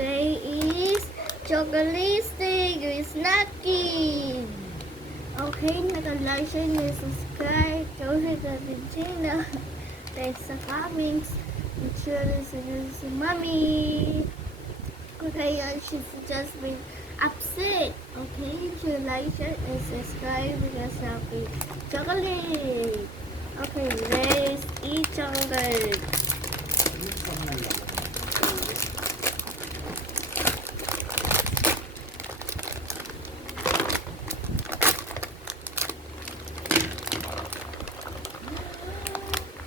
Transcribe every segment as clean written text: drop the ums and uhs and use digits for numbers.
today is chocolate stick with snacking. Okay, naka-like, share, and subscribe. Don't forget the channel. Thanks sa comments. Make sure to si Mommy. Okay, she's just been upset. Okay, to like, share, and subscribe because of the chocolate. Okay, let's eat chocolate.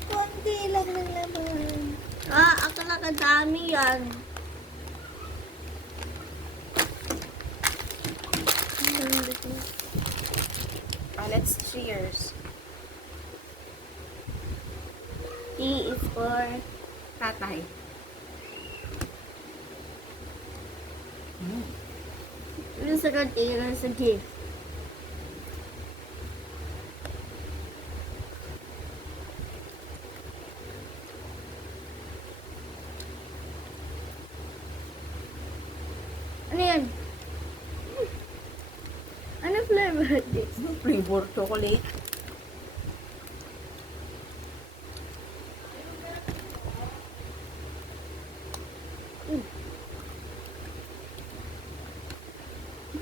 Konti lang ng laman. Akala kadami yan. Let's cheers. T is for Tatay. yung sa container sa gift. Ano yan? Ano flavor this? Flavor chocolate.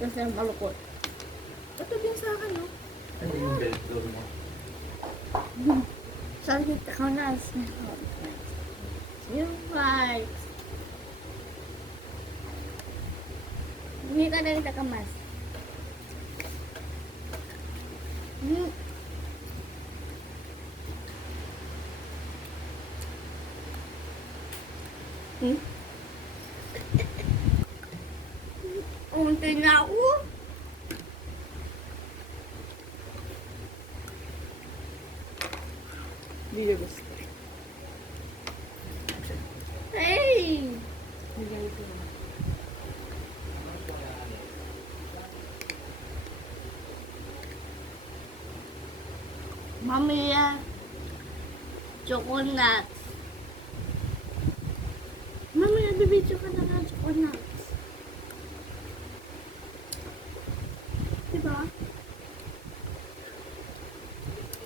Kasi ang malukot. Ito din sa akin, no? Ano yung belt mo? Sakit ako na. Yung vibes. Hindi ka na rin takamas. Unti na ako. Hindi niya gusto. Hey! Hindi niya gusto. Mamaya. Choconuts. Mamaya, bibidyo ka na ng choconuts. Diba?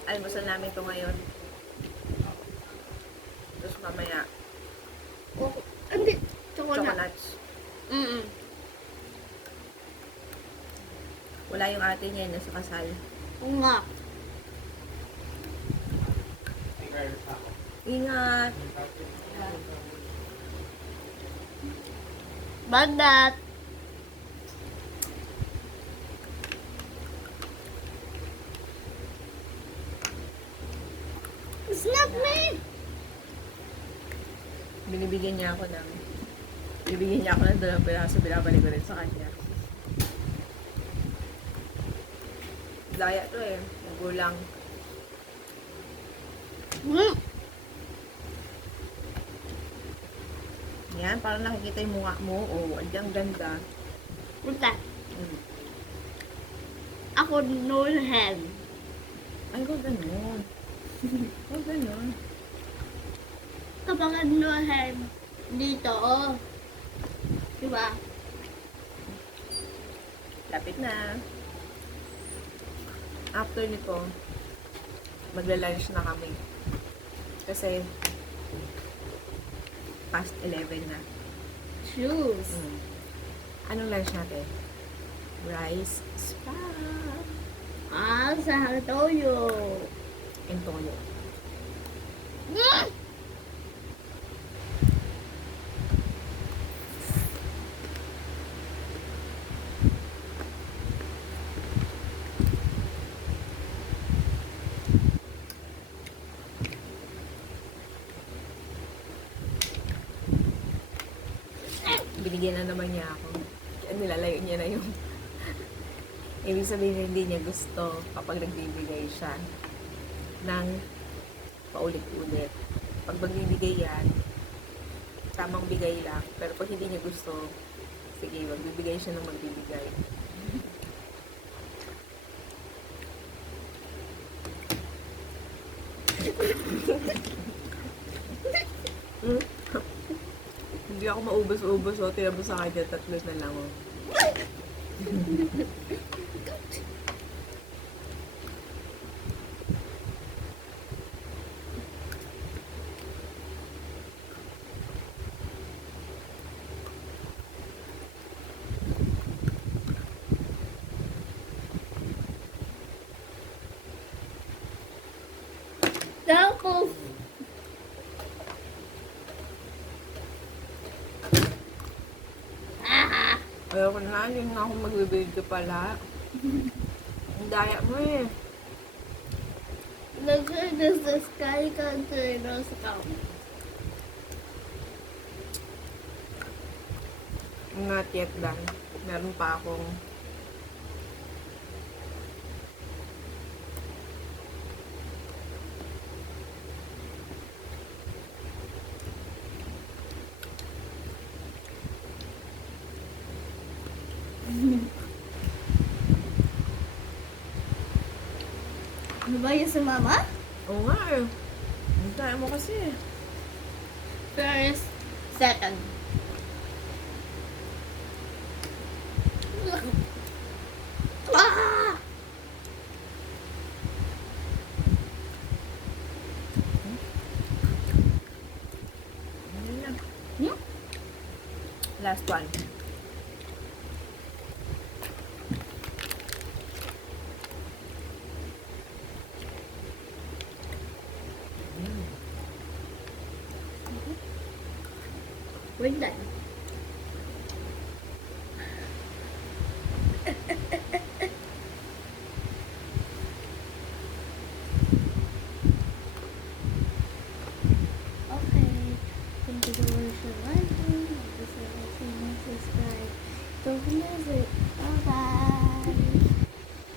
Almusal namin ito ngayon. Tapos mamaya, Oh, hindi. Choconuts. chocolates. Mm-mm. Wala yung ate niya, nasa kasal. Oo nga. Ingat! Bagat. Snap me! Binibigyan niya ako ng dalawang piraso, binabalik ko rin sa kanya. Daya to eh, magulang. Mm. Yan, parang nakikita yung mukha mo. Oh, ang ganda. Punta. Mm. Ako no hand. Ay, ko ganun. Ko ganun. Kapag no hand dito, oh. Diba? Lapit na. After nito, magla-lunch na kami. Kasi, past 11 na. Shoes. Mm. Anong lunch natin? Rice, spam, Sa toyo. and toyo. Mm. Binigyan na naman niya ako. Kaya nilalayo niya na yung ibig sabihin hindi niya gusto kapag nagbibigay siya ng paulit-ulit. Pag magbibigay yan, tamang bigay lang. Pero pag hindi niya gusto, sige, magbibigay siya ng magbibigay. Hindi ako maubos-ubos, oh. Tinabos sa akin, tatlo na lang, oh. Tapos, Ayoko na, hindi nga ako magbibideo pala. Ang daya mo eh. nag-share sa Sky Containers account. Not yet done. Meron pa akong Ano ba yun si Mama? Oo nga eh. Ang daya mo kasi eh. First, second. Ah! Ayun na. Hmm? Last one. We're done. Okay. Thank you so much for watching. Like, subscribe. Don't forget to bye bye.